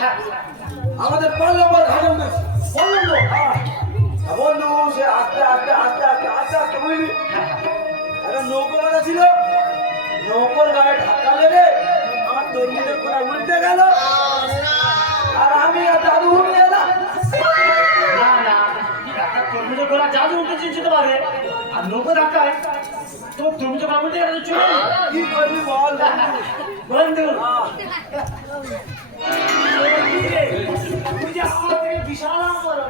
হ্যাঁ আমাদের 5 নম্বর ঘাটে উঠেছে। বললো বন্ধু সে আস্তে আস্তে আস্তে আস্তে আস্তে আস্তে বুঝলি একটা নৌকো বাঁধা ছিল, নৌকোর গায়ে ধাক্কা লেগে আমার তরমুজের খোলা উল্টে গেল আর আমি আর দাদু উঠে এলাম। না না একটা তরমুজের গোলা জাদু উঠে যেতে পারে আর নৌকো ধাক্কায় তোর তরমুজের গোলা উল্টে গেল চলে কি করবি বল বন্ধু আহ, তুই যে আমার থেকে বিশাল বড়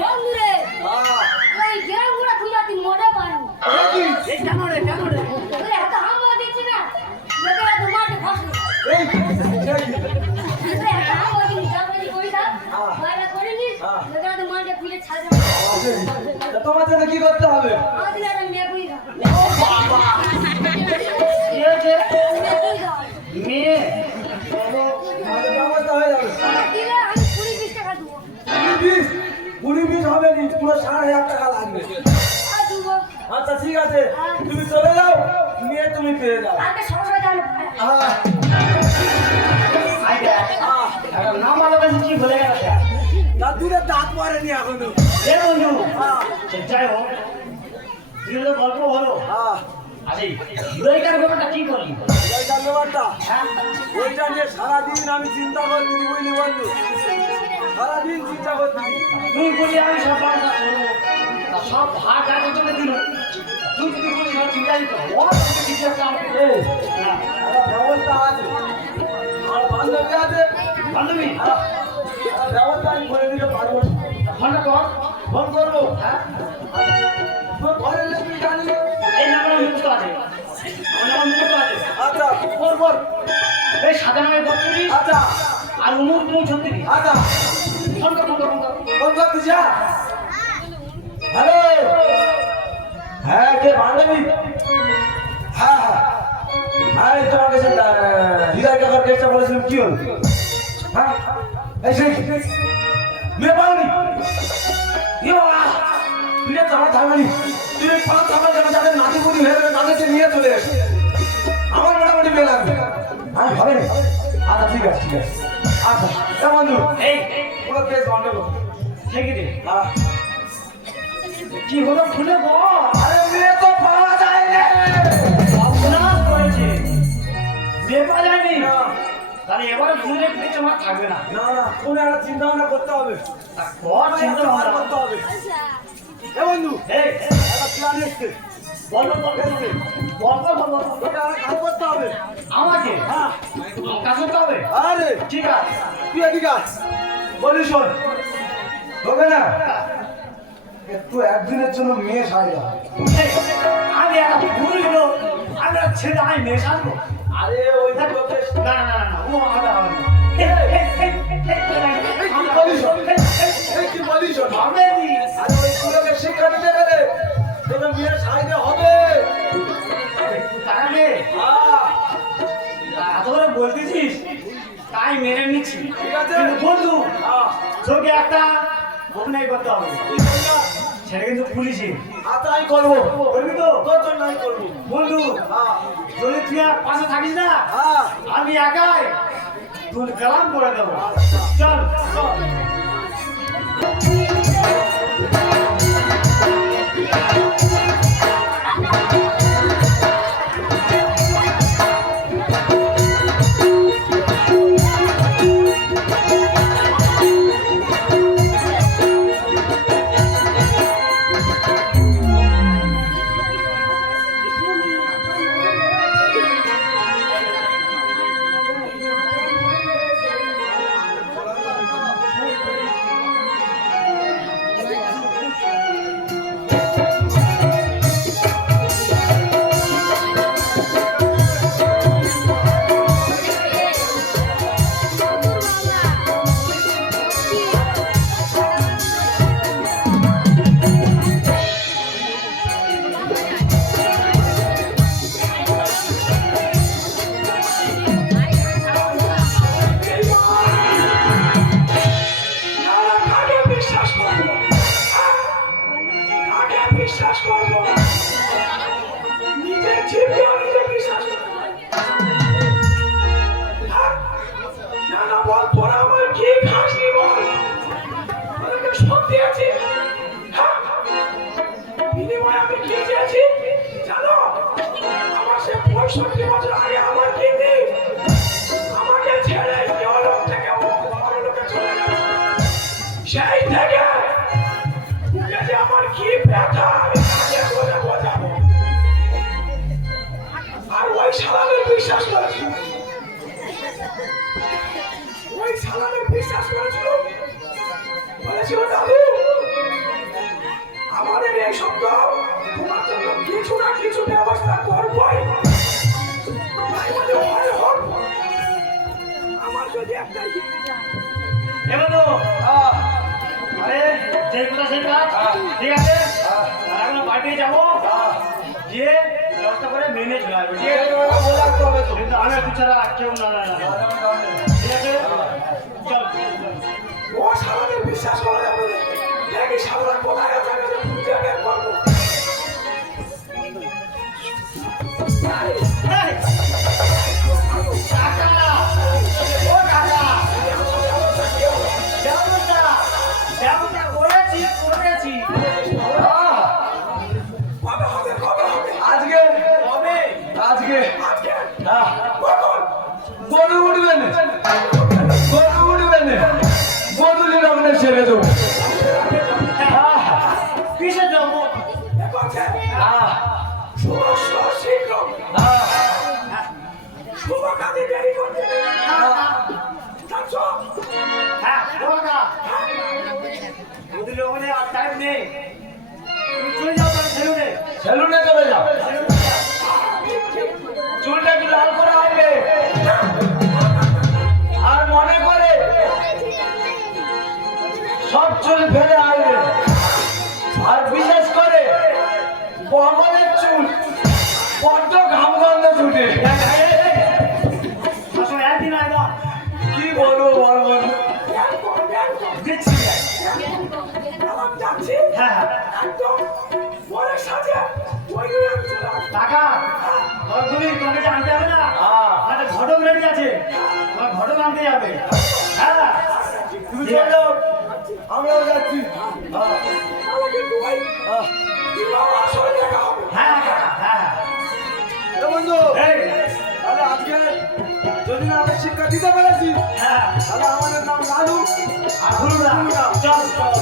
বন্ধুরে আহ, ওই গেমগুলো খুঁজে তুই মজা পাবি এই কেন রে ওই এত হামলা দিচ্ছি না লোকেরা তো মাঠে ফসল এই, এই, ওই এত হামলা দিচ্ছি জানবাজি করি না বাইরে করে নিস লোকেরা তো মাঠে ফুলে ছাড়বে তা তোমার জন্য কি করতে হবে? আমাদের একটা মেয়ে পুরি খা কি হয়েছে মেয়ে পুরি খা মেয়ে আমাদের ব্যবস্থা হয়ে যাবে। দিলে আমি 20-20 টাকা দেবো 20 হবে নি, পুরো 5,500 টাকা লাগবে। আর দেবো আচ্ছা ঠিক আছে, তুমি চলে যাও, নিয়ে তুমি পেয়ে যাও। আগে সমস্যা জানো আহ, আই দেখ আহ, একটা নাম ভালো কাছে কি বলে গেল না দুধের দাঁত পড়েনি এখনো। এ বন্ধু আহ, যাই হোক তুই তো গল্প বলো আহ, আরে হিরোইকার ব্যাপারটা কি করলি ওইটার ব্যাপারটা, হ্যাঁ ওইটা নিয়ে সারাদিন আমি চিন্তা করতেছি বুঝলি বন্ধু, সারাদিন চিন্তা করতেছি। তুই বলি আমি সব ব্যবস্থা করবো তা সব ভাগ আগে চলে দিল তুই যদি বলি সব ঠিক আছে তো ও তোকে ঠিক আছে আমাকে এই, একটা ব্যবস্থা আছে, আমার বান্ধবী আছে, বান্ধবী একটা ব্যবস্থা আমি করে দিতে পারবো। ফোনটা কর ফোন করবো, হ্যাঁ তোর ঘরের লোক তুই জানি। এই নাম্বার মুখস্থ আছে আমার নাম্বার মুখস্থ আছে আচ্ছা ফোন কর। এই সাদা নামের 32 আচ্ছা আর উমুক 36 আচ্ছা ফোন কর ফোন কর ফোন কর ফোন করতেছি। হ্যালো, হ্যাঁ কে বান্ধবী? হ্যাঁ হ্যাঁ হ্যাঁ, এই তোমার কাছে হৃদয় কাকার কেসটা বলেছিলাম, কি হল? হ্যাঁ এই সেই মেয়ে পাওনি? কি বাবা, তুই যে তোমার থাকবি, তুই 5 আমার কাছে যাদের নাতিপুতি হয়ে গেলে তাদেরকে নিয়ে চলে এসে আমার মোটামুটি মেয়ে লাগবে। হ্যাঁ হবে না? আচ্ছা ঠিক আছে ঠিক আছে। আচ্ছা এ বন্ধু, এই পুরো কেস বন্ধ কর। ঠিক রে হ্যাঁ, কি হলো খুলে বল আরে মেয়ে তো পাওয়া যায় না। সর্বনাশ করেছে বিয়ে পাওয়া যায়নি না তাহলে এবারে খুলে কিছু আমার থাকবে না না না, কোনো একটা চিন্তা ভাবনা করতে হবে, বড় চিন্তা চিন্তা ভাবনা ভাবনা করতে হবে। আচ্ছা এ বন্ধু, এই একটা প্ল্যান এসছে, বল বল বল ওটা একটা কাজ করতে হবে। আমাকে হ্যাঁ কাজ করতে হবে আরে ঠিক আছে তুই এদিকে আয়, বলি শোন, হবে না একটু একদিনের জন্য মেয়ে সাজা। এই, আমি একটা ভুল লোক আমি একটা ছেলে আমি মেয়ে সাজবো আরে ওই লোকে না না না না ও আমাদের হবে না কি বলিস এই কি বলিস? হবে নি আরে ওই লোকে শিক্ষা দিতে গেলে তোকে মেয়ে সাজতে হবে। তার আগে হ্যাঁ এত করে বলতেছিস তাই মেনে নিচ্ছি ঠিক আছে। কিন্তু বন্ধু হ্যাঁ তোকে একটা অভিনয় করতে হবে তুই বললা, সেটা কিন্তু পুলিশে আচ্ছা আমি করবো, করবি তো তোর জন্য আমি করবো। বন্ধু হ্যাঁ যদি তুই আর পাশে থাকিস না হ্যাঁ আমি একাই তোর কালাম করে দেবো আচ্ছা চল চল। 65 বছর আগে আমার কিডনি আমাকে ছেড়ে ইহলোক থেকে পরলোকে চলে গেছে। সেই থেকে বুকে যে আমার কি ব্যথা আমি কাকে বলে বোঝাবো। আর ওই শালাদের বিশ্বাস করেছিল, ওই শালাদের বিশ্বাস করেছিল, বলেছিল দাদু আমাদের এই শব্দ তোমার জন্য কিছু না কিছু ব্যবস্থা করবই। তাই বলে হয় হোক আমার যদি একটা এবার তো আরে যে কথা সেই কাজ ঠিক আছে আর এখন বাড়িতে যাবো গিয়ে ব্যবস্থা করে মেনে চলে আসবো ঠিক আছে কিন্তু আমি একটু ছাড়া কেউ না ঠিক আছে চল ও শালাদের বিশ্বাস করা যাবে না। দেখি শালা কোথায় আছে আমি যে খুঁজে বের করবো। এই, কাকা ও কাকা ব্যবস্থা করেছি কবে হবে কবে হবে আজকে কবে আজকে আজকে হ্যাঁ কখন গরু উঠবেন বদলি লগ্নে ছেড়ে দেবো কিসে যাবো দেখছে আহ শুভ শীঘ্র শুভ কাজে দেরি করতে নেই। যাচ্ছ? হ্যাঁ ও কাকা বুঝলি ওখানে আর টাইম নেই তুমি চলে যাও তাহলে সেলুনে সেলুনে চলে যাও চুলটা একটু লাল করে আসবে আর মনে করে সব চুল ফেলে আসবে আর বিশেষ করে বগলের চুল বড্ড ঘাম গন্ধ ছুটে আসলে একদিন আয়বা কি বলবো বলবো দিচ্ছি আমার যাচ্ছি হ্যাঁ হ্যাঁ একদম পরের সাথে ওই আমি চলে আসবো। কাকা ঘরগুলি তোমাকে জানতে হবে না হ্যাঁ। আমাদের ঘটক রেডি আছে তোমার ঘটক আনতে যাবে হ্যাঁ তুমি চলো আমরাও যাচ্ছি তাহলে কিন্তু ওই বিবাহ আসরে দেখা হবে। হ্যাঁ কাকা হ্যাঁ এ বন্ধু এই তাহলে আজকে যদি না আমি শিক্ষা দিতে পেরেছি হ্যাঁ তাহলে আমাদের নাম লালু আর ভুলু না চল চল